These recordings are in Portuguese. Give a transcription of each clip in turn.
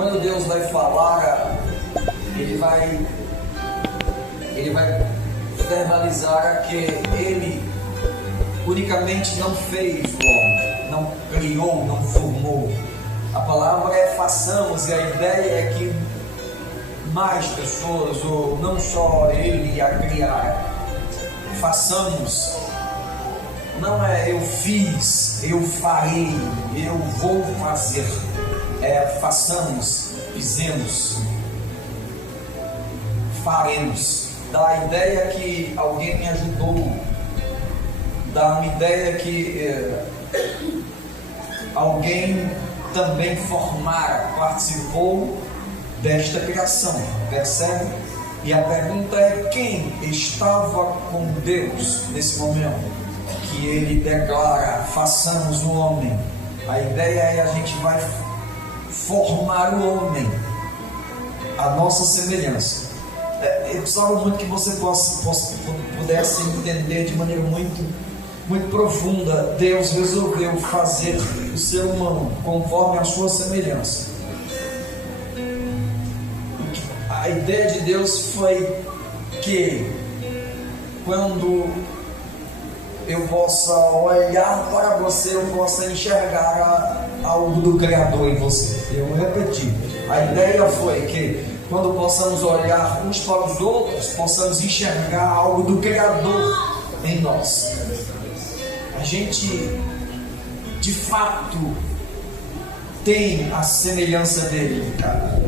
quando Deus vai falar, Ele vai verbalizar que Ele unicamente não fez o homem, não criou, não formou. A palavra é façamos, e a ideia é que mais pessoas, ou não só Ele a criar, façamos. Não é eu fiz, eu farei, eu vou fazer. É façamos, fizemos, faremos. Dá a ideia que alguém me ajudou, dá uma ideia que alguém também formara, participou desta criação, percebe? E a pergunta é: quem estava com Deus nesse momento? Que Ele declara: façamos o homem. A ideia é: a gente vai formar o homem à nossa semelhança. Eu precisava muito que você pudesse entender de maneira muito profunda. Deus resolveu fazer o ser humano conforme a sua semelhança. A ideia de Deus foi que quando eu possa olhar para você, eu possa enxergar algo do Criador em você. Eu repeti, a ideia foi que quando possamos olhar uns para os outros, possamos enxergar algo do Criador em nós. A gente de fato tem a semelhança dele, cara.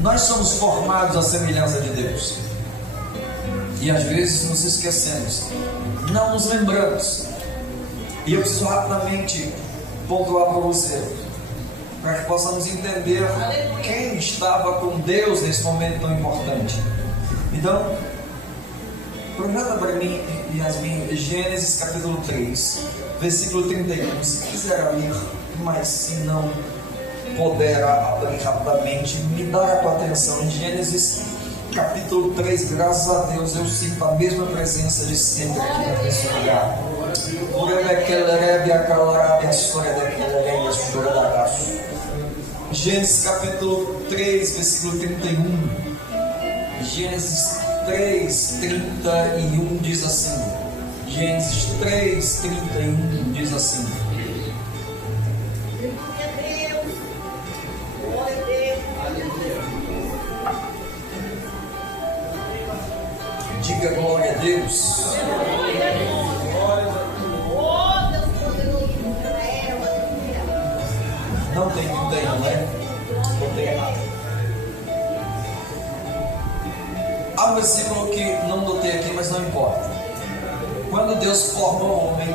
Nós somos formados à semelhança de Deus. E às vezes nos esquecemos, não nos lembramos. E eu preciso rapidamente pontuar para você, para que possamos entender quem estava com Deus nesse momento tão importante. Então, projeta para mim, Yasmin, Gênesis capítulo 3, versículo 31. Se quiser ler, mas se não puder abrir rapidamente, me dá a tua atenção. Em Gênesis capítulo 3, graças a Deus, eu sinto a mesma presença de sempre aqui nesse lugar. Gênesis capítulo 3, versículo 31. Gênesis 3, 31 diz assim. Gênesis 3, 31 diz assim. Diga glória a Deus. Não tem, não é? Botei errado. Há um versículo que não botei aqui, mas não importa. Quando Deus forma o homem,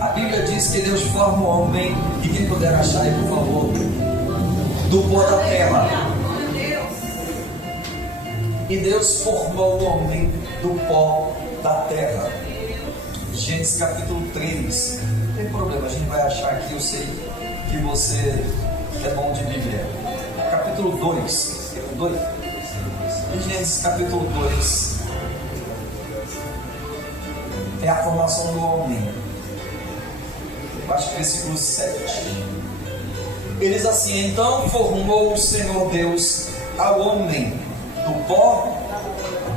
a Bíblia diz que Deus forma o homem, e quem puder achar aí, por favor, do pó da terra. E Deus formou o homem do pó da terra. Gênesis capítulo 3. Não tem problema, a gente vai achar aqui. Eu sei que você é bom de Bíblia. Capítulo 2. Gênesis capítulo 2 é a formação do homem. Acho que versículo 7. Ele diz assim: então formou o Senhor Deus ao homem do pó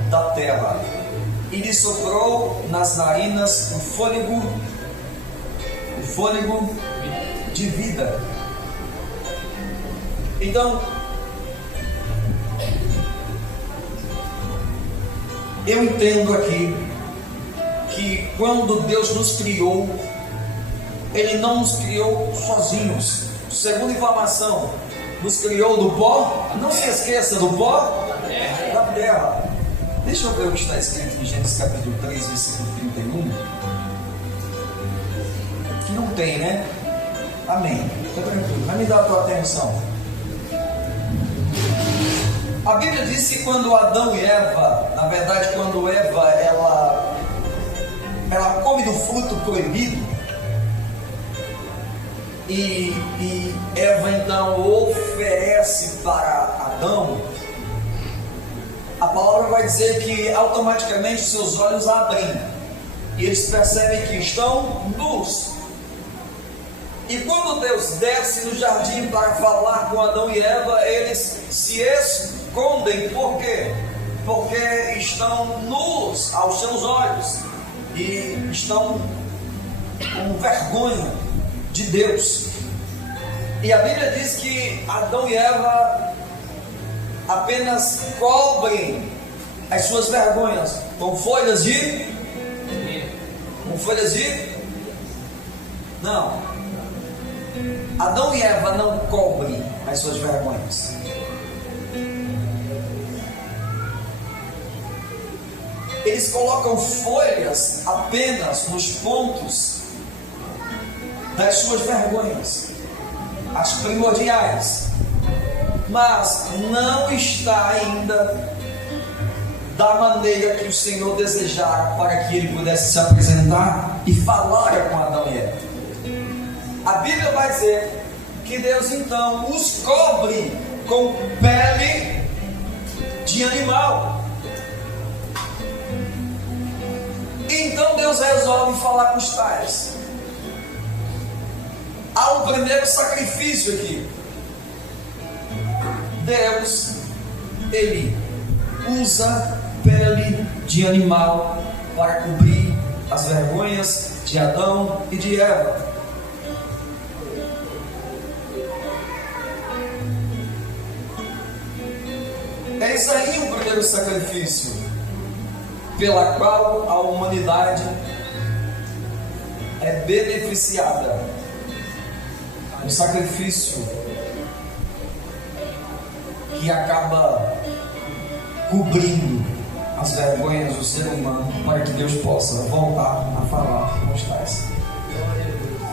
da terra, e lhe soprou nas narinas o fôlego de vida. Então, eu entendo aqui que quando Deus nos criou, Ele não nos criou sozinhos. Segundo informação, nos criou do pó. Não se esqueça, do pó da terra. Deixa eu ver o que está escrito em Gênesis capítulo 3, versículo 31. Que não tem, né? Amém. Está tranquilo. Vai me dar a tua atenção. A Bíblia diz que quando Adão e Eva, na verdade, quando Eva ela come do fruto proibido, e Eva então oferece para Adão, a palavra vai dizer que automaticamente seus olhos abrem e eles percebem que estão nus. E quando Deus desce no jardim para falar com Adão e Eva, eles se escondem. Por quê? Porque estão nus aos seus olhos e estão com vergonha de Deus. E a Bíblia diz que Adão e Eva apenas cobrem as suas vergonhas com folhas de... Não. Adão e Eva não cobrem as suas vergonhas. Eles colocam folhas apenas nos pontos das suas vergonhas, as primordiais, mas não está ainda da maneira que o Senhor desejara para que ele pudesse se apresentar e falar com Adão e Eva. A Bíblia vai dizer que Deus então os cobre com pele de animal. Então Deus resolve falar com os tais. Há um primeiro sacrifício aqui. Deus, ele usa pele de animal para cobrir as vergonhas de Adão e de Eva. Eis aí o primeiro sacrifício pela qual a humanidade é beneficiada. Um sacrifício que acaba cobrindo as vergonhas do ser humano para que Deus possa voltar a falar com os tais.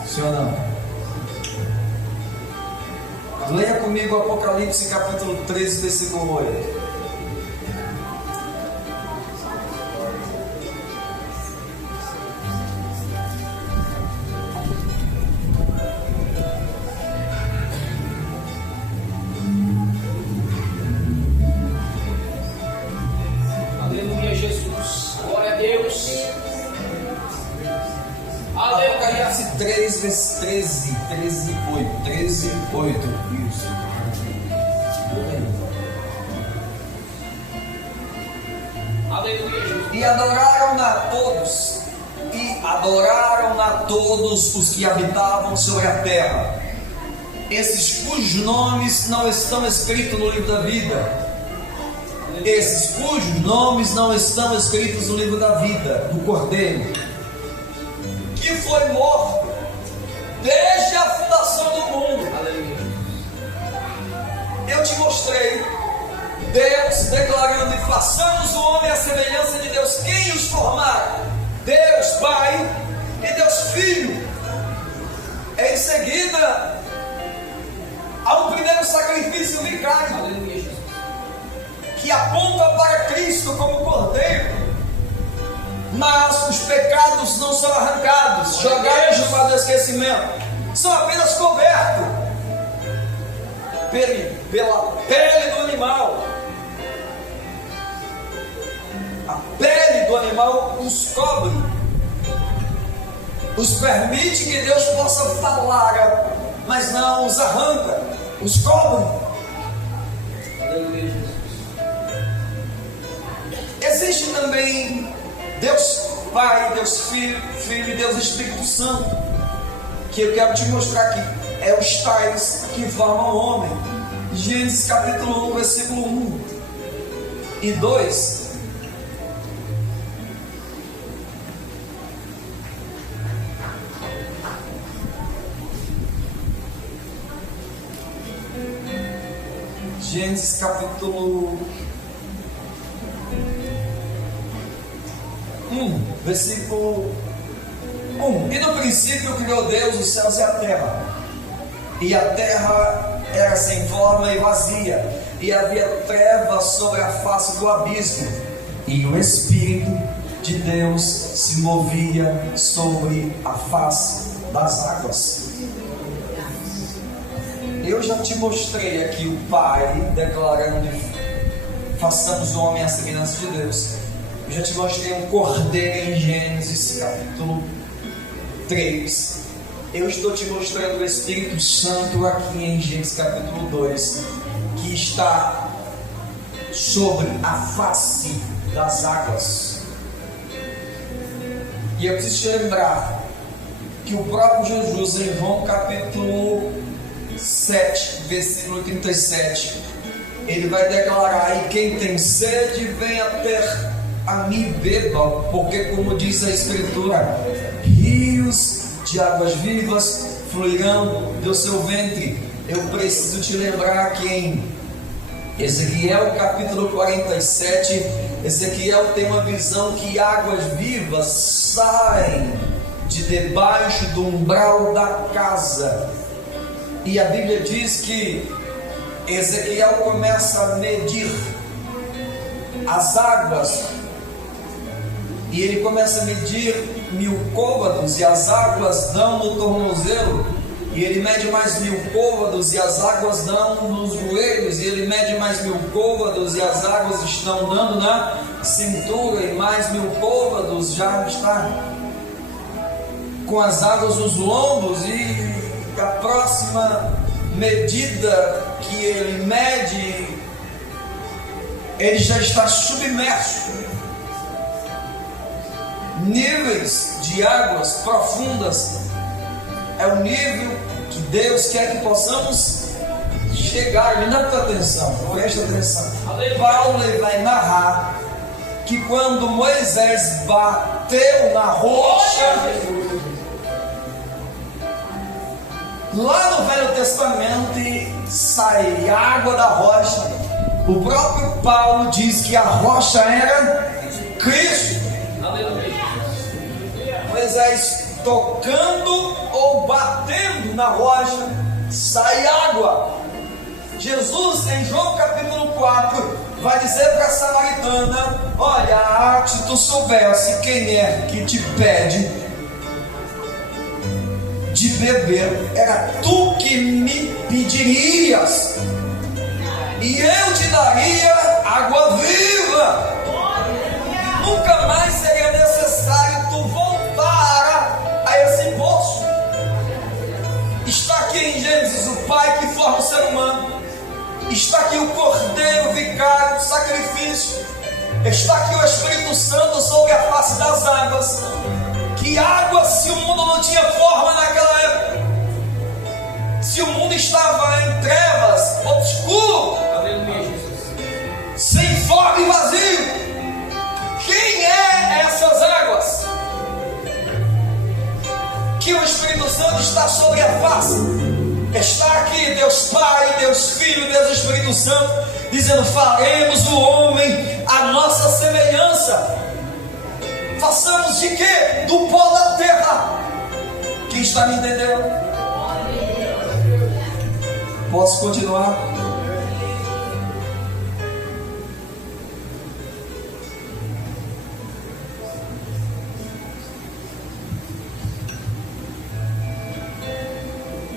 Sim ou não? Leia comigo Apocalipse capítulo 13, versículo 8. Aleluia, Jesus. Glória a Deus. Apocalipse 13, 8. Isso. Aleluia, Jesus. E adoraram-na todos os que habitavam sobre a terra, esses cujos nomes não estão escritos no livro da vida. Esses cujos nomes não estão escritos no livro da vida do Cordeiro, que foi morto desde a fundação do mundo. Aleluia. Eu te mostrei Deus declarando: e façamos o homem à semelhança de Deus. Quem os formar? Deus Pai e Deus Filho. Em seguida, há um primeiro sacrifício vicário. Aleluia, Jesus. Que aponta para Cristo como Cordeiro, mas os pecados não são arrancados, jogados para o esquecimento, são apenas cobertos pela pele do animal. A pele do animal os cobre, os permite que Deus possa falar, mas não os arranca, os cobre. Aleluia, Jesus. Existe também Deus Pai, Deus Filho e Deus Espírito Santo, que eu quero te mostrar aqui. É os tais que formam o homem. Gênesis capítulo 1, versículo 1 e 2. Gênesis capítulo 1, versículo 1. E no princípio criou Deus os céus e a terra era sem forma e vazia, e havia trevas sobre a face do abismo, e o Espírito de Deus se movia sobre a face das águas. Eu já te mostrei aqui o Pai declarando: façamos o homem à semelhança de Deus. Eu já te mostrei um cordeiro em Gênesis capítulo 3. Eu estou te mostrando o Espírito Santo aqui em Gênesis capítulo 2, que está sobre a face das águas. E eu preciso te lembrar que o próprio Jesus, em João capítulo 7, versículo 37, ele vai declarar: e quem tem sede, venha ter a mim, beba, porque como diz a Escritura, rios de águas vivas fluirão do seu ventre. Eu preciso te lembrar que em Ezequiel capítulo 47, Ezequiel tem uma visão que águas vivas saem de debaixo do umbral da casa. E a Bíblia diz que Ezequiel começa a medir as águas, e ele começa a medir 1000 côvados, e as águas dão no tornozelo, e ele mede mais 1000 côvados, e as águas dão nos joelhos, e ele mede mais 1000 côvados, e as águas estão dando na cintura, e mais 1000 côvados já está com as águas nos lombos, e a próxima medida que ele mede, ele já está submerso. Níveis de águas profundas é o nível que Deus quer que possamos chegar. Me dá tua atenção, presta atenção. Paulo vai narrar que quando Moisés bateu na rocha, lá no Velho Testamento, sai água da rocha. O próprio Paulo diz que a rocha era Cristo. Moisés tocando ou batendo na rocha, sai água. Jesus, em João capítulo 4, vai dizer para a samaritana: olha, se tu soubesse quem é que te pede de beber, era tu que me pedirias, e eu te daria água viva. Nunca mais seria necessário tu voltar a esse poço. Está aqui em Gênesis o Pai que forma o ser humano. Está aqui o Cordeiro vicário, o sacrifício. Está aqui o Espírito Santo sobre a face das águas. Que água, se o mundo não tinha forma naquela época, se o mundo estava em trevas, obscuro, sem forma e vazio, quem é essas águas? Que o Espírito Santo está sobre a face. Está aqui Deus Pai, Deus Filho, Deus Espírito Santo, dizendo: faremos o homem à nossa semelhança. Façamos de quê? Do pó da terra. Quem está me entendendo? Posso continuar?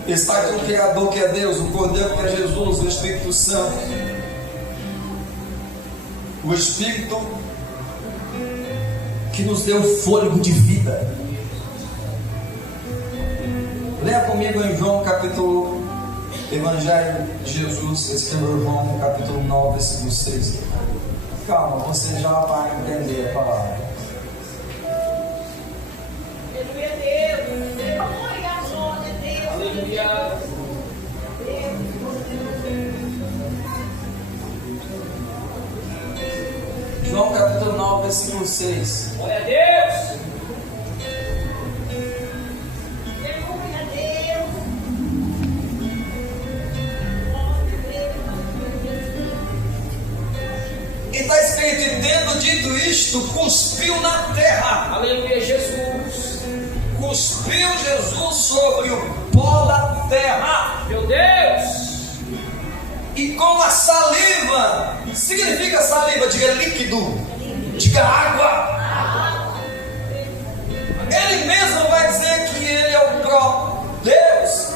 Está aqui o Criador, que é Deus, o Cordeiro, que é Jesus, o Espírito Santo, o Espírito que nos deu fôlego de vida. Leia comigo em João capítulo, Evangelho de Jesus, escreveu João capítulo 9, versículo 6. Calma, você já vai entender a palavra. João capítulo 9, versículo 6. Glória a Deus. E está escrito: e tendo dito isto, cuspiu na terra. Aleluia, Jesus. Cuspiu Jesus sobre o pó da terra. Meu Deus. E com a saliva, significa saliva, diga líquido, diga água. Ele mesmo vai dizer que ele é o próprio Deus.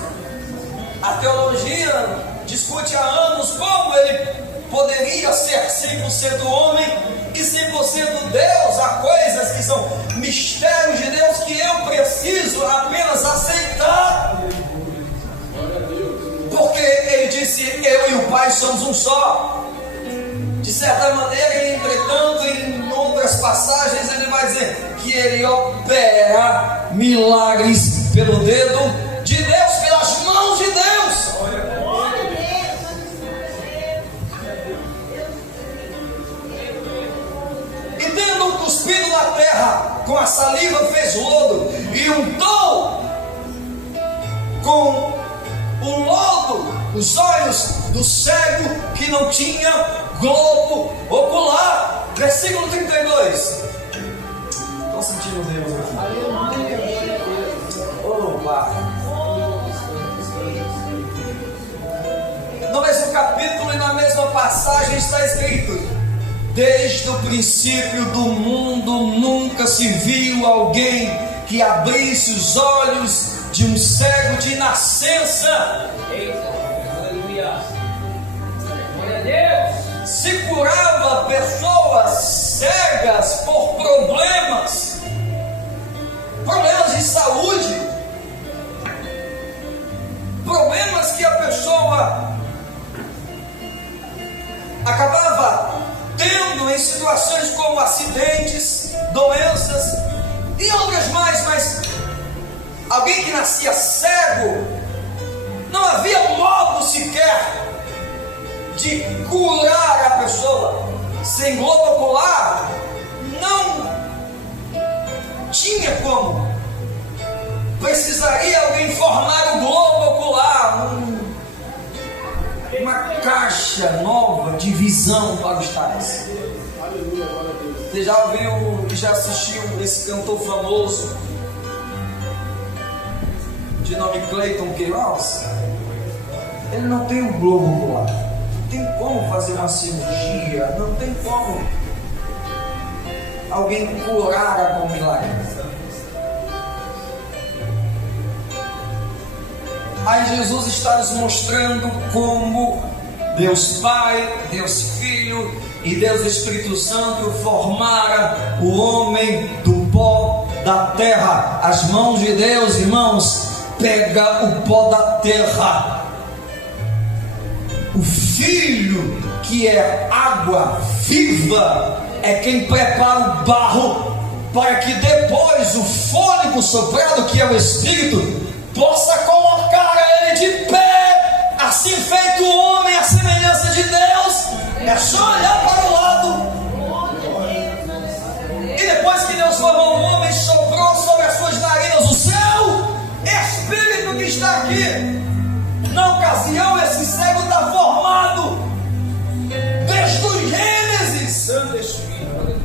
A teologia discute há anos como ele poderia ser 100% homem e 100% Deus. Há coisas que são mistérios de Deus que eu preciso apenas aceitar Pai somos um só. De certa maneira, entretanto, em outras passagens, ele vai dizer que ele opera milagres pelo dedo de Deus, pelas mãos de Deus. E tendo cuspido na terra, com a saliva fez lodo e untou com o lodo os olhos do cego que não tinha globo ocular. Versículo 32. Estou sentindo Deus aqui. Oh, Pai. No mesmo capítulo e na mesma passagem está escrito: desde o princípio do mundo nunca se viu alguém que abrisse os olhos de um cego de nascença. Aleluia. Glória a Deus. Se curava pessoas cegas por problemas de saúde, problemas que a pessoa acabava tendo em situações como acidentes, doenças e outras mais, mas alguém que nascia cego, não havia modo sequer de curar a pessoa. Sem globo ocular, não tinha como. Precisaria alguém formar o globo ocular, uma caixa nova de visão para os tais. Você já ouviu e já assistiu esse cantor famoso de nome Clayton Queiroz? Ele não tem um globo ocular, não tem como fazer uma cirurgia, não tem como alguém curar com milagre. Aí Jesus está nos mostrando como Deus Pai, Deus Filho e Deus Espírito Santo formaram o homem do pó da terra. As mãos de Deus, irmãos, pega o pó da terra. O Filho, que é água viva, é quem prepara o barro para que depois o fôlego soprado, que é o Espírito, possa colocar ele de pé. Assim feito o homem à semelhança de Deus, é só olhar para o lado. E depois que Deus formou o homem, soprou sobre as suas narinas o seu Espírito que está aqui. Na ocasião, esse cego está formado desde o Gênesis. Santo Espírito,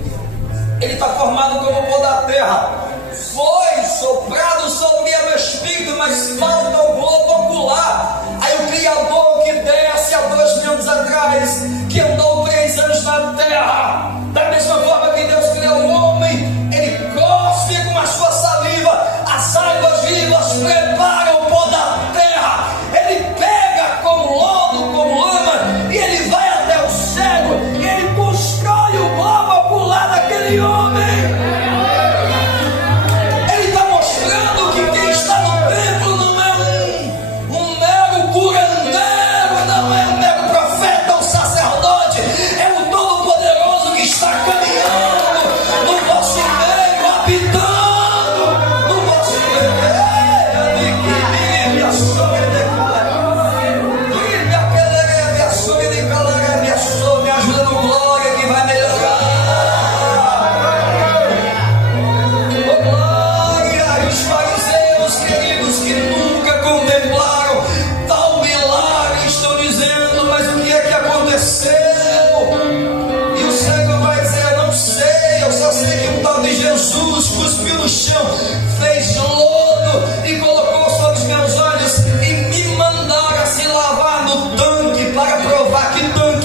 ele está formado como o pó da terra. Foi soprado sobre o Espírito, mas falta o globo ocular. Aí o Criador que desce há 2000 anos atrás, que andou 3 anos na terra, da mesma forma que Deus criou o homem, ele cospe com a sua saliva as águas vivas, prepara o pó da terra, ele pega como lodo, como lama, e ele vai até o cego, e ele constrói o globo ocular daquele homem.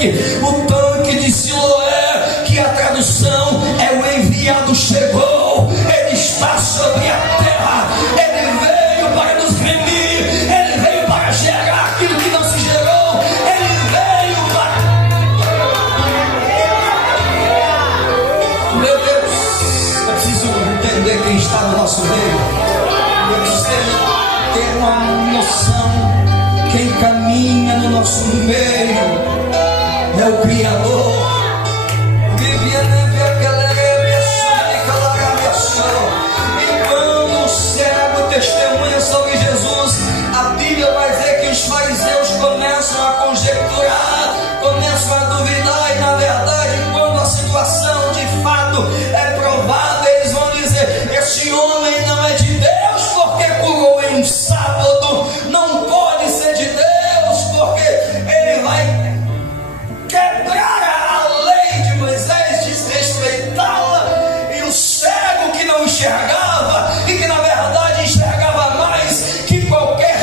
O tanque de Siloé, que a tradução é o enviado chegou, ele está sobre a terra, ele veio para nos remir, ele veio para gerar aquilo que não se gerou, ele veio para... Meu Deus, eu preciso entender quem está no nosso meio, eu preciso ter uma noção, quem caminha no nosso nosso meio, é o Criador. Enquanto o cego testemunha sobre Jesus, a Bíblia vai dizer que os fariseus começam a conjecturar, começam a duvidar, e na verdade, quando a situação de fato é provada, eles vão dizer: este homem não é de Deus porque curou em um sábado, não pode ser de Deus porque ele vai quebrar a lei de Moisés, desrespeitá-la. E o cego que não enxergava, e que na verdade enxergava mais que qualquer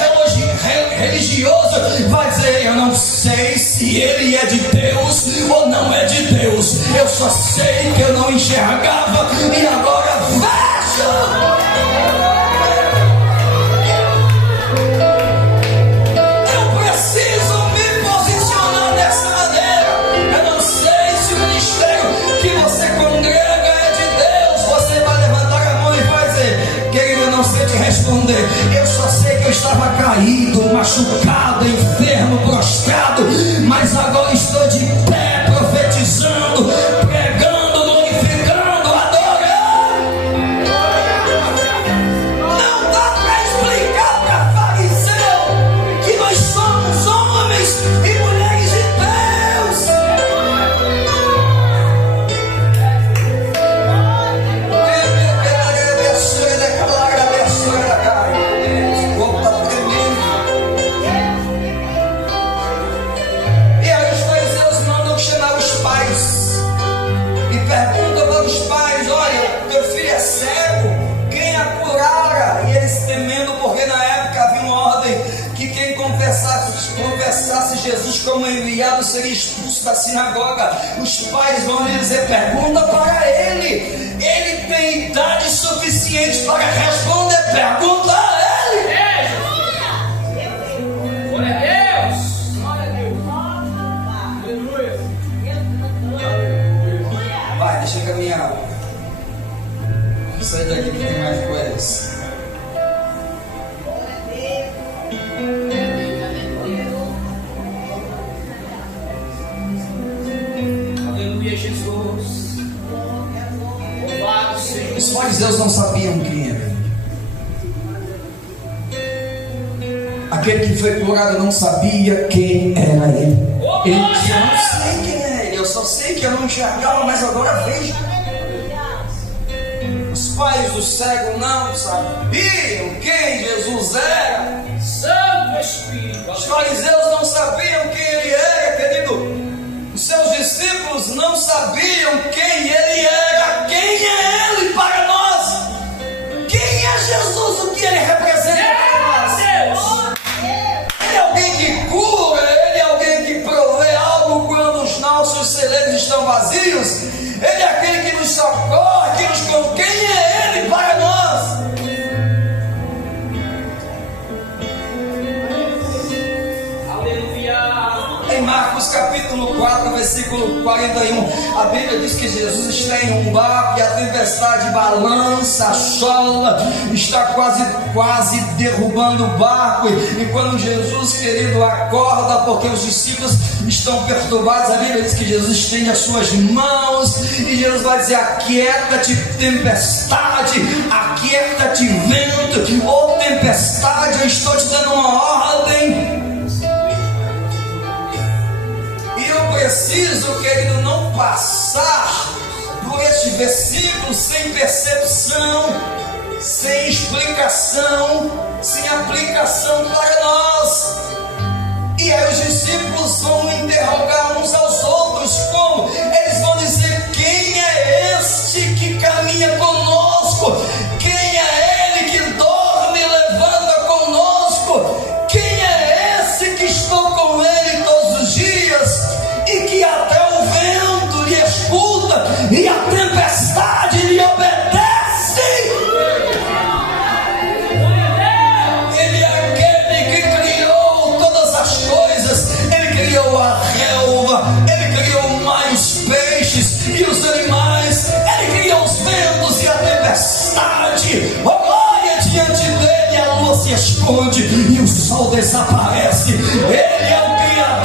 religioso, vai dizer: eu não sei se ele é de Deus ou não é de Deus, eu só sei que eu não enxergava e agora vejo. Responder, eu só sei que eu estava caído, machucado, enfermo, prostrado, mas agora estou de pé, profetizando, pregando, glorificando, adorando. Não dá para explicar para fariseu que nós somos homens e mulheres de Deus. Pergunta para os pais: olha, teu filho é cego, quem a curara? E eles temendo, porque na época havia uma ordem que quem confessasse Jesus como enviado seria expulso da sinagoga. Os pais vão lhe dizer: pergunta para ele tem idade suficiente para responder, pergunta a ele. Glória a Deus. Vai, deixa eu caminhar. Vou sair daqui que tem mais coisas. Aleluia, Jesus. Louvado seja. Os fariseus não sabiam quem era. Aquele que foi curado não sabia quem era ele. Ele disse: eu não sei quem é ele, eu só sei que eu não enxergava, mas agora vejo. Os pais do cego não sabiam quem Jesus era. Santo Espírito. Os fariseus não sabiam quem ele era, querido. Os seus discípulos não sabiam quem ele era. Quem é ele para nós? Quem é Jesus? O que ele representa para nós? Ele é alguém que cura, ele é alguém que provê algo quando os nossos celeiros estão vazios. Ele é aquele que nos socorre, que nos conta. Quem é ele para nós? Em Marcos capítulo 4, versículo 41, a Bíblia diz que Jesus está em um barco e a tempestade balança, assola, está quase derrubando o barco. E quando Jesus, querido, acorda porque os discípulos estão perturbados, a Bíblia diz que Jesus estende as suas mãos e Jesus vai dizer: aquieta-te tempestade, aquieta-te vento. Ô tempestade, eu estou te dando uma ordem. Preciso, querido, não passar por este versículo sem percepção, sem explicação, sem aplicação para nós. E aí os discípulos vão interrogar uns aos outros, como? Eles vão dizer: quem é este que caminha conosco? Quem é ele que dorme e levanta conosco? Quem é esse que estou com ele todos os dias? E que até o vento lhe escuta e a tempestade lhe obedece. Ele é aquele que criou todas as coisas. Ele criou a relva, ele criou o mar, os peixes e os animais. Ele criou os ventos e a tempestade. Oh glória, diante dele a lua se esconde e o sol desaparece. Ele é o Criador.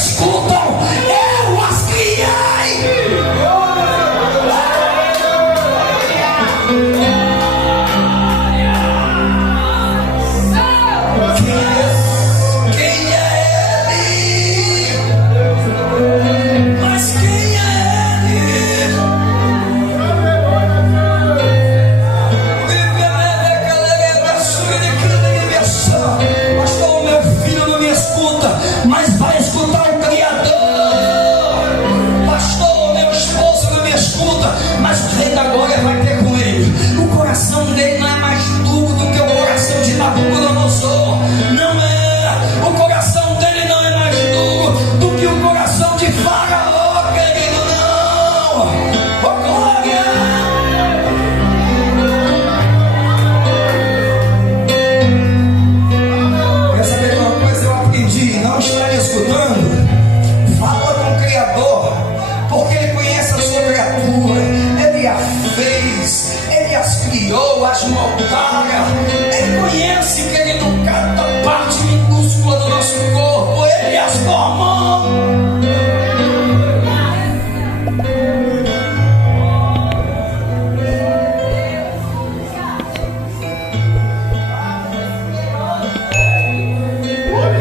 escutam, eu as criei. Mas vai escutar o Criador. Pastor, meu esposo não me escuta, mas o Rei da Glória vai ter com ele. O coração dele não é mais duro do que o coração de Nabucodonosor. Não é. O coração dele não é mais duro do que o coração de Faraó, querido. Não. Oh, glória. Quer saber uma coisa? Eu aprendi. Não está me escutando? Fala com o Criador, porque Ele conhece a sua criatura. Ele a fez, Ele as criou, as moldara. Ele conhece, querido, cada parte minúscula do nosso corpo. Ele as formou.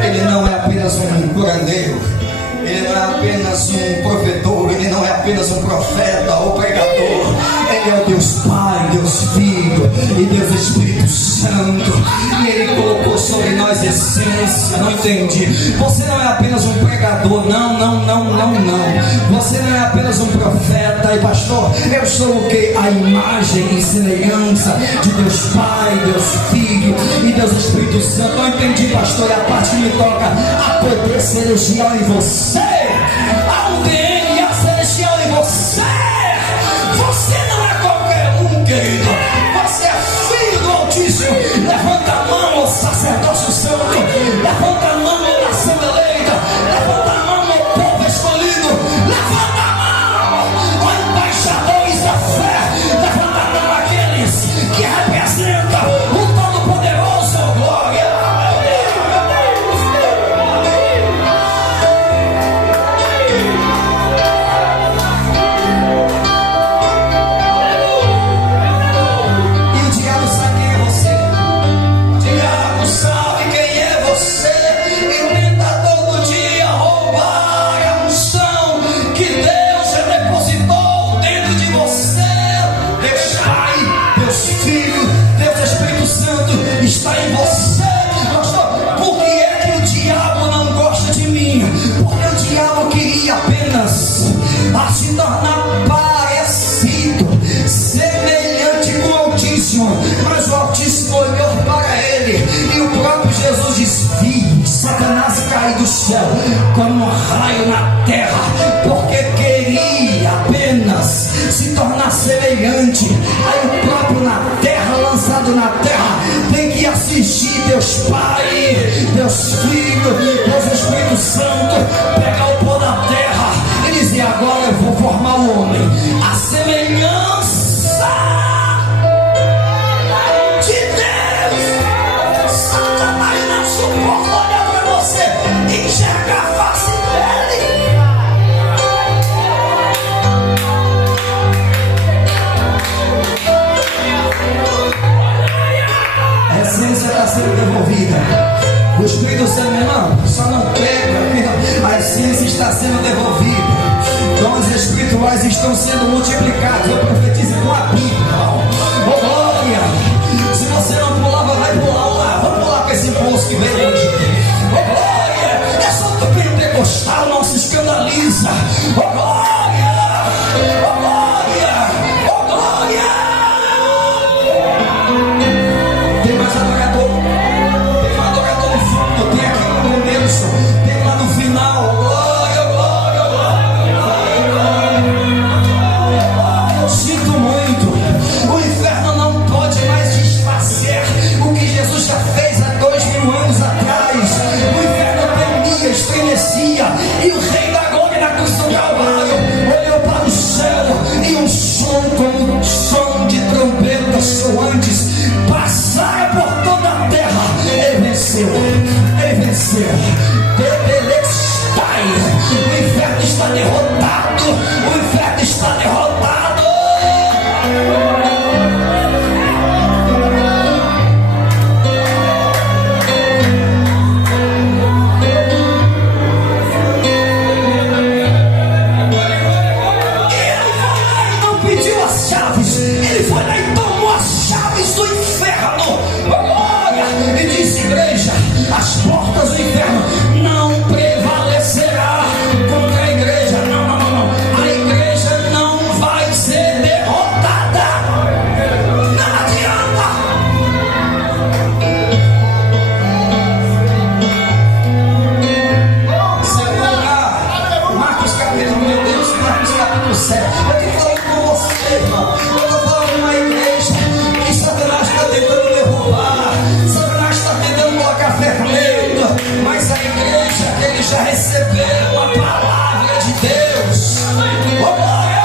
Ele não é apenas um curandeiro, ele não é apenas um provedor, ele não é apenas um profeta ou pregador. Ele é o Deus Pai, Deus Filho e Deus Espírito Santo. E Ele colocou sobre nós essência. Não entendi. Você não é apenas um pregador, não. Você não é apenas um profeta e pastor. Eu sou o que? A imagem e semelhança de Deus Pai, Deus Filho e Deus Espírito Santo. Não entendi, pastor. E a parte que me toca, a poder celestial em você. Há um DNA celestial em você. Você não é qualquer um, querido. Você é filho do Altíssimo. Levanta a mão, ó sacerdócio santo. Levanta a mão, ó nação eleita. Levanta a mão, ó povo escolhido. Levanta a mão, ó embaixadores da fé. Levanta a mão aqueles que representam o Todo-Poderoso, ó glória. Está em você. Pastor, por que é que o diabo não gosta de mim? Porque o diabo queria apenas se tornar parecido, semelhante com o Altíssimo. Mas o Altíssimo olhou para ele e o próprio Jesus disse: vi Satanás cair do céu como um raio na terra, porque queria apenas se tornar semelhante. Aí o próprio na terra, lançado na terra, tem que assistir Deus Pai, Deus Filho, Deus Espírito Santo, pegar o pó da terra e dizer: agora eu vou formar o homem, a semelhança de Deus. Satanás não suporta olhar para você e enxergar a face dele. A essência está sendo devolvida. O Espírito Santo, meu irmão, só não pega. A essência está sendo devolvida. Dons espirituais estão sendo multiplicados. Eu profetizo com a Bíblia. Oh glória! Se você não pulava, vai pular lá. Vamos pular com esse impulso que veio hoje. Oh glória! É só que o pentecostal não se escandaliza. Oh glória! Oh glória! Oh glória! Tem mais adorador. Tem um adorador no fundo. Tem aqui no começo. Tem lá no final. Glória, glória, glória. Eu sinto muito. O inferno não pode mais desfazer o que Jesus já fez há 2000 anos atrás. O inferno tremia, estremecia. E o Rei da Glória na cruz do Calvário olhou para o céu e um som como um som de trombetas soantes passara por toda a terra. Ele venceu. Ele venceu. Tetelestai. já recebeu a palavra de Deus. Oh, glória!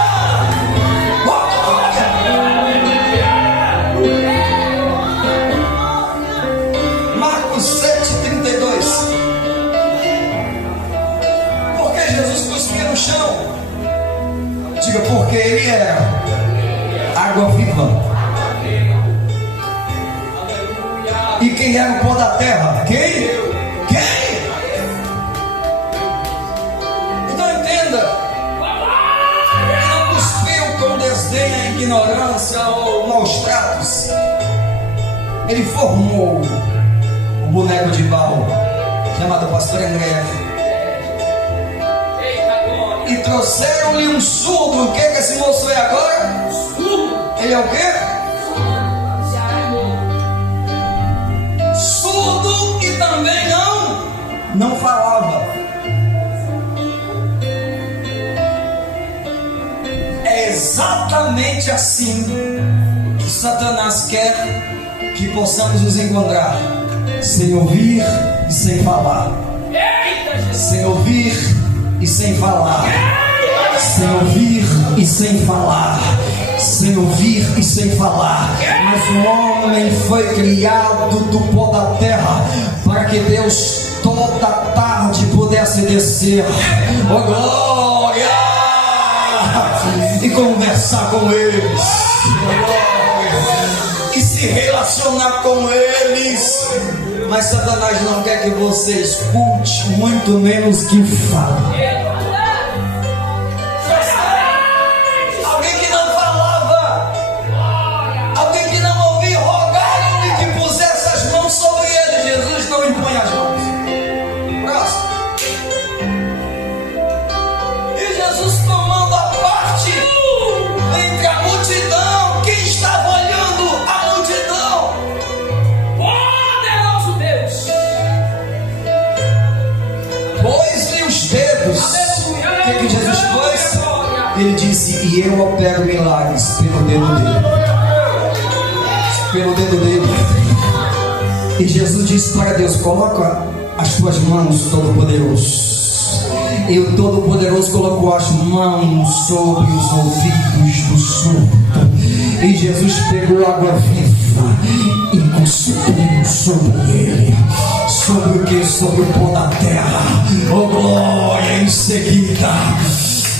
Marcos 7,32. Por que Jesus cuspia no chão? Diga, porque ele era água viva. E quem era o pó da terra? Quem? Então entenda, ele não cuspiu com desdém, a ignorância ou maus tratos. Ele formou um boneco de barro chamado Pastor André. E trouxeram-lhe um surdo. O que esse moço é agora? Ele é o quê? Surdo e também não falava. É exatamente assim que Satanás quer que possamos nos encontrar, sem ouvir e sem falar, sem ouvir e sem falar, sem ouvir e sem falar, sem ouvir e sem falar. Mas o homem foi criado do pó da terra para que Deus toda tarde pudesse descer, oh glória, e conversar com eles, oh glória, e se relacionar com eles. Mas Satanás não quer que você escute, muito menos que fale. Alguém que não falava, alguém que não ouvia, rogaram-lhe que pusesse as mãos sobre ele. Jesus não impõe as mãos. Próximo. E Jesus tomando a parte entre a multidão, quem estava olhando a multidão? Poderoso Deus. Pôs-lhe os dedos. O que Jesus pôs? Ele disse, e eu opero milagres pelo dedo dele. Pelo dedo dele. E Jesus disse para Deus, coloca as tuas mãos, Todo-Poderoso. E o Todo-Poderoso colocou as mãos sobre os ouvidos do surdo. E Jesus pegou água viva e cuspiu sobre ele. Sobre o que? Sobre o pó da terra. Oh glória! Em seguida,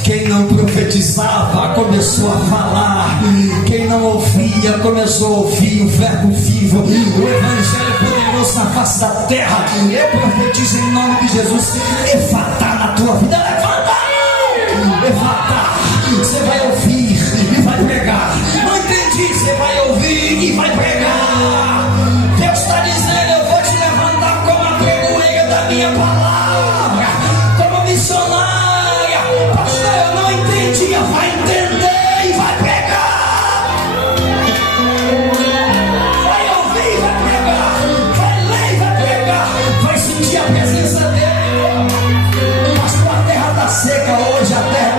quem não profetizava começou a falar. Quem não ouvia começou a ouvir o verbo vivo. O evangelho poderoso na face da terra. Eu profetizo em nome de Jesus. Efatá na tua vida. Levanta a mão. Efatá. Você vai ouvir e vai pregar. Não entendi. Você vai ouvir e vai pregar. Deus está dizendo, eu vou te levantar como a pregoeira da minha palavra, como missionária. Pastor, eu não entendi. Vai entender e vai pregar. Vai ouvir e vai pregar. Vai ler e vai pregar. Vai sentir a presença dele. Pastor, a terra está seca hoje. A terra,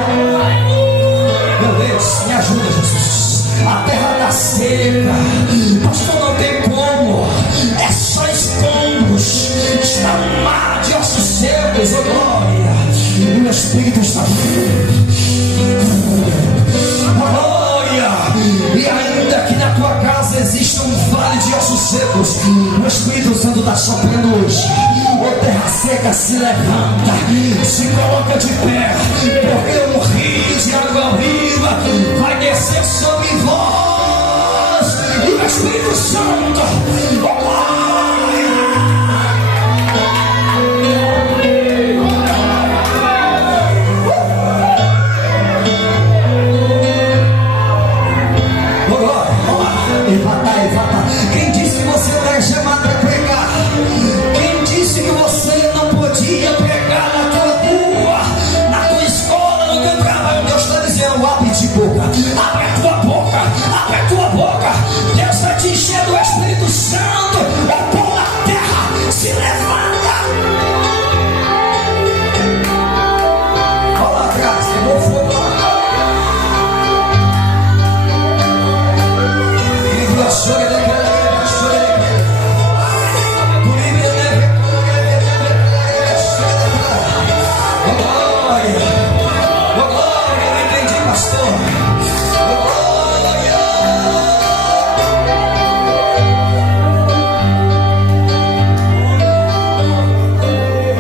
meu Deus, me ajuda, Jesus. A terra está seca. Pastor, não tem como. É só escombros. Está um mar de ossos secos, oh glória. E o meu espírito está glória. E ainda que na tua casa exista um vale de ossos secos, o Espírito Santo está soprando hoje. O terra seca se levanta, se coloca de pé, porque um rio de água viva vai descer sobre vós. E o Espírito Santo, oh glória. Quem disse que você não é chamado para pregar? Quem disse que você não podia pregar na tua rua, na tua escola, no teu trabalho? Deus está dizendo, abre de boca, abre a tua boca, abre a tua boca. Deus está te enchendo do Espírito Santo.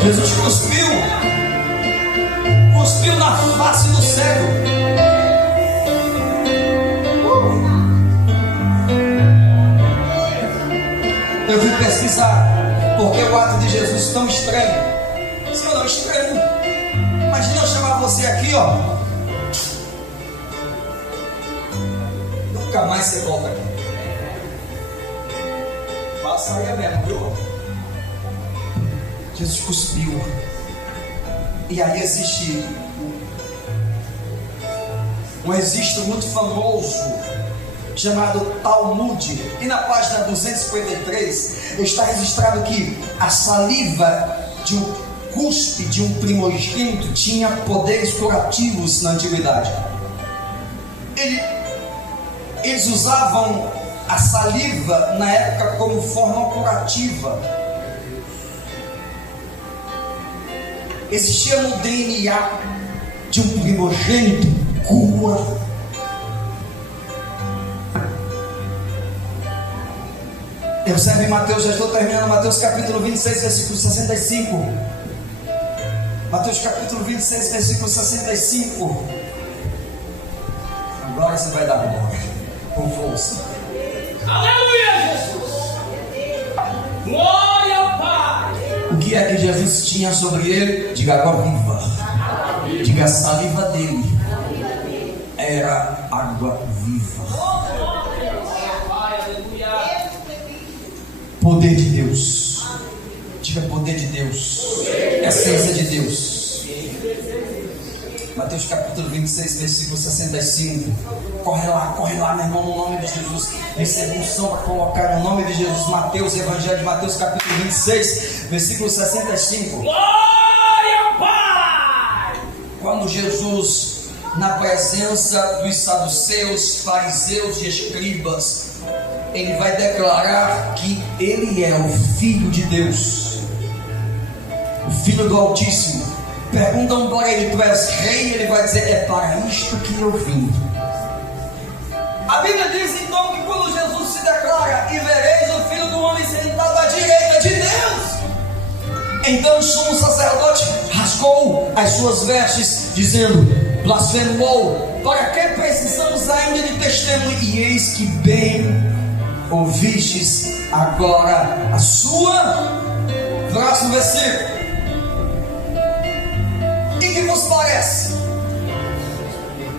Jesus cuspiu na face do cego. Eu fui pesquisar porque o ato de Jesus tão estranho. Se eu não estranho, imagina eu chamar você aqui, ó. Nunca mais você volta aqui. Passaria mesmo, viu? Jesus cuspiu. E aí existe um registro muito famoso chamado Talmud, e na página 253 está registrado que a saliva de um cuspe de um primogênito tinha poderes curativos na antiguidade. Eles usavam a saliva na época como forma curativa. Existia no DNA de um primogênito cura. Observe em Mateus, já estou terminando, Mateus capítulo 26, versículo 65. Mateus capítulo 26, versículo 65. Agora você vai dar glória, com força. Aleluia, Jesus! Glória ao Pai! O que é que Jesus tinha sobre ele? Diga água viva. Diga a saliva dele. Era água viva. Poder de Deus. Diga poder de Deus. Essência de Deus. Mateus capítulo 26, versículo 65. Corre lá, meu irmão, no nome de Jesus. Receba unção para colocar no nome de Jesus. Mateus, Evangelho de Mateus, capítulo 26, versículo 65. Glória ao Pai! Quando Jesus, na presença dos saduceus, fariseus e escribas, ele vai declarar que ele é o Filho de Deus, o Filho do Altíssimo. Perguntam para ele: tu és rei? Ele vai dizer: é para isto que eu vim. A Bíblia diz então que quando Jesus se declara: e vereis o Filho do Homem sentado à direita de Deus, então o sumo sacerdote rasgou as suas vestes, dizendo: blasfemou, para que precisamos ainda de testemunho? E eis que bem ouvistes agora a sua. Próximo versículo. E que vos parece?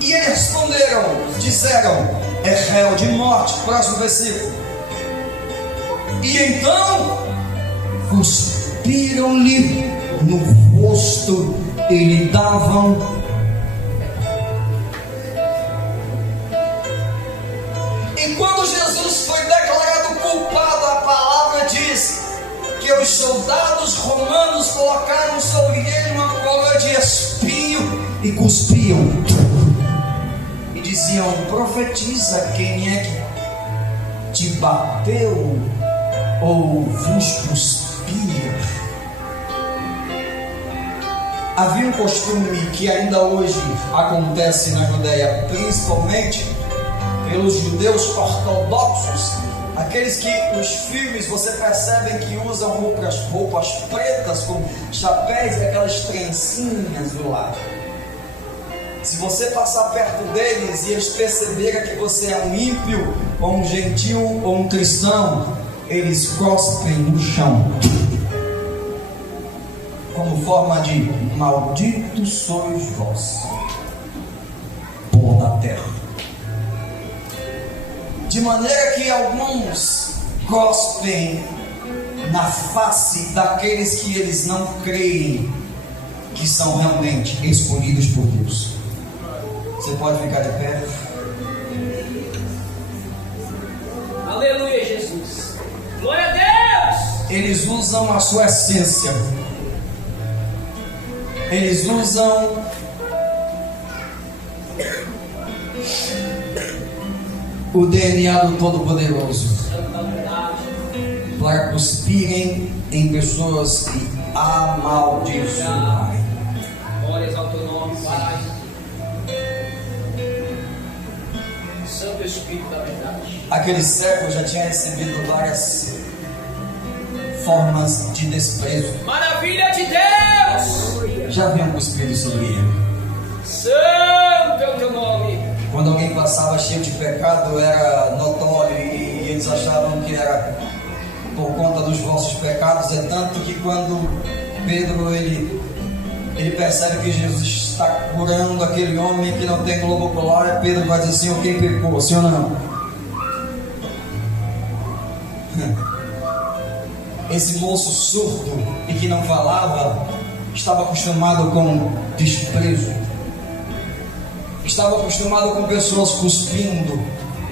E eles responderam, disseram: é réu de morte. Próximo versículo. E então cuspiram-lhe no rosto e lhe davam. E quando Jesus foi declarado culpado, a palavra diz que os soldados romanos colocaram sobre ele uma coroa de espinho e cuspiam. E diziam: profetiza, quem é que te bateu ou vos cuspia? Havia um costume que ainda hoje acontece na Judeia, principalmente pelos judeus ortodoxos, aqueles que nos filmes você percebe que usam roupas pretas com chapéus e aquelas trancinhas do lado. Se você passar perto deles e eles perceberem que você é um ímpio, ou um gentil, ou um cristão, eles cospem no chão, como forma de: malditos sois vós, pó da terra. De maneira que alguns cospem na face daqueles que eles não creem que são realmente escolhidos por Deus. Você pode ficar de pé? Aleluia, Jesus! Glória a Deus! Eles usam a sua essência. Eles usam o DNA do Todo-Poderoso para cuspirem em pessoas que amaldiçoarem. Glórias ao teu nome, Pai. Santo Espírito da verdade. Aquele século já tinha recebido várias formas de desprezo. Maravilha de Deus! já haviam cuspido sobre ele. Santo é o teu nome. Quando alguém passava cheio de pecado, era notório e eles achavam que era por conta dos vossos pecados. É tanto que quando Pedro ele percebe que Jesus está curando aquele homem que não tem globo ocular, Pedro vai dizer: Senhor, quem pecou? Senhor, não. Esse moço surdo e que não falava estava acostumado com desprezo, estava acostumado com pessoas cuspindo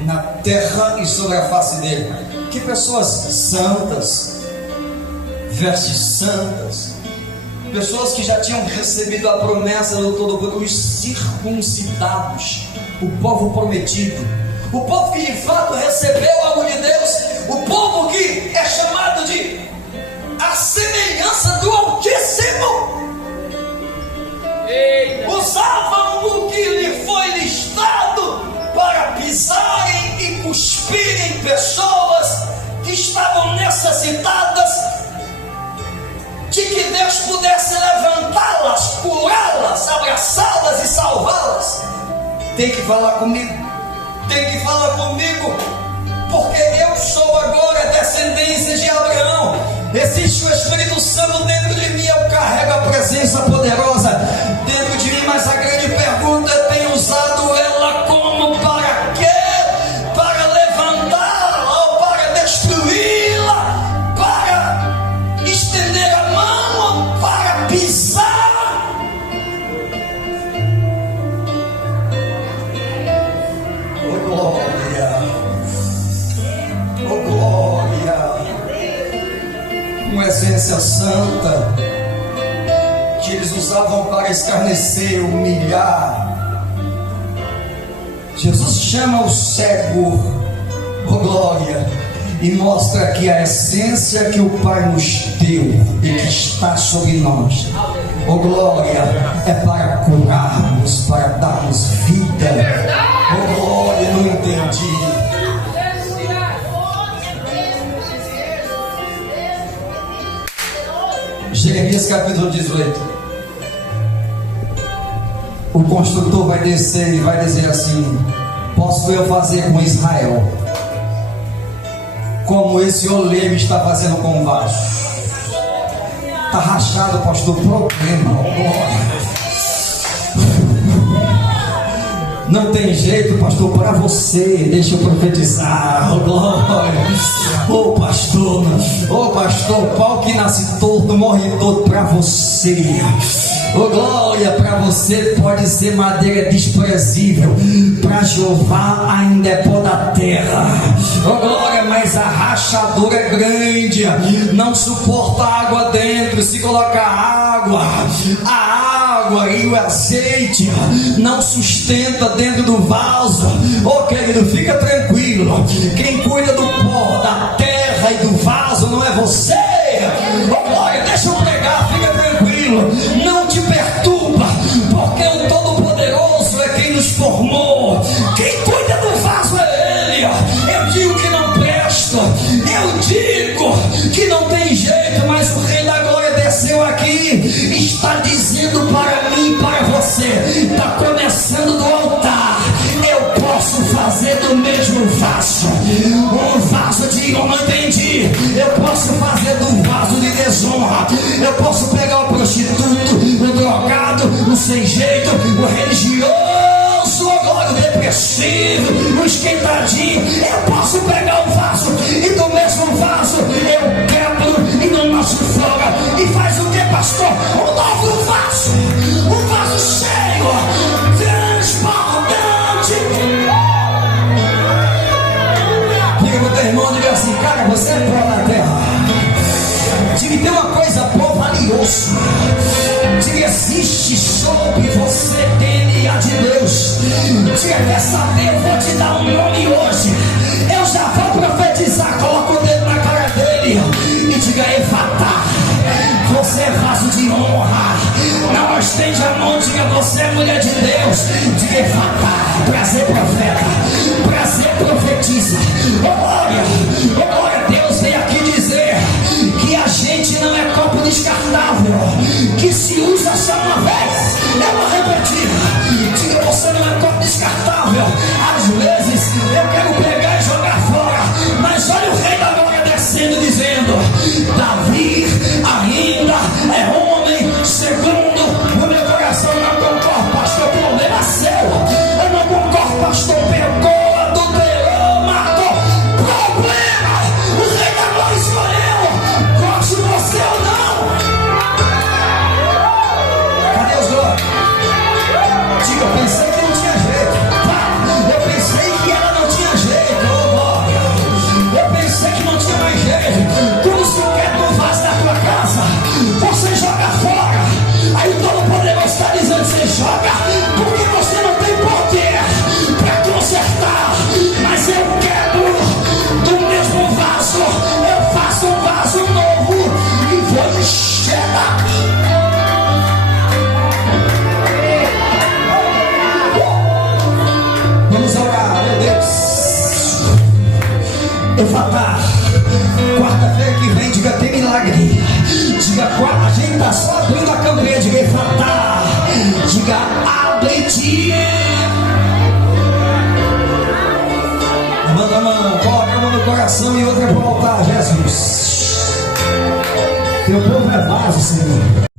na terra e sobre a face dele. Que pessoas santas, vestes santas, pessoas que já tinham recebido a promessa do Todo-Poderoso, os circuncidados, o povo prometido, o povo que de fato recebeu algo de Deus, o povo que é chamado de a semelhança do Altíssimo. Eita. Usavam o que lhe foi listado para pisarem e cuspirem pessoas que estavam necessitadas, de que Deus pudesse levantá-las, curá-las, abraçá-las e salvá-las. Tem que falar comigo, tem que falar comigo, porque eu sou agora descendência de Abraão. Existe o Espírito Santo dentro de mim, eu carrego a presença poderosa dentro de mim, mas a grande pergunta é: tenho usado ela como? Para quê? Para levantá-la ou para destruí-la? Para estender a mão ou para pisar? Oh glória! Oh glória! Uma essência santa que eles usavam para escarnecer, humilhar. Jesus chama o cego, oh glória, e mostra que a essência que o Pai nos deu e que está sobre nós, oh glória, é para curarmos, para darmos vida. Oh glória, não entendi. Jeremias capítulo 18. O construtor vai descer e vai dizer assim: posso eu fazer com Israel como esse oleiro está fazendo com o vaso? Está rachado, pastor, problema. Não tem jeito, pastor, para você. Deixa eu profetizar. Oh glória. Oh pastor, o pau que nasce torto morre torto para você. Oh glória, para você pode ser madeira desprezível, para Jeová ainda é pó da terra. Oh glória, mas a rachadura é grande, não suporta água dentro. Se colocar água, a água e o azeite não sustenta dentro do vaso. Oh querido, fica tranquilo, quem cuida do pó, da terra e do vaso não é você. Oh glória, deixa eu pregar, fica tranquilo, não te perturba, porque o Todo-Poderoso é quem nos formou. Quem cuida do vaso é Ele. Eu digo que não presta, eu digo que não tem jeito, mas o Rei da Glória desceu aqui, está dizendo para mim e para você: está começando do altar. Eu posso fazer do mesmo vaso um vaso de, eu não entendi, eu posso fazer do vaso de desonra. Eu posso pegar o prostituto, o drogado, o sem jeito, o religioso, agora o depressivo, o esquentadinho. Eu posso pegar o vaso e do mesmo vaso eu quebro e não nosso foga. E faz o que, pastor? Um novo vaso, um vaso cheio, transbordante. Diga pro teu irmão, diga assim: cara, você é pó na terra. Diga, tem uma coisa boa, valiosa. Diga, existe sobre você DNA de Deus. Diga, quer saber? Eu vou te dar um nome hoje. Eu já vou profetizar. Coloca o dedo na cara dele e diga: Efatá. Você é vaso de honra. Não estende a mão, diga: você é mulher de Deus. Diga: Efatá. Prazer, profeta. Prazer, profetiza. Glória, Deus veio aqui dizer que a gente não é copo descartável, que se usa só uma aleluia, diga Efatá, diga abre ti. Levanta a mão, coloca a mão no coração e outra para o altar, Jesus. Teu povo é vaso, Senhor.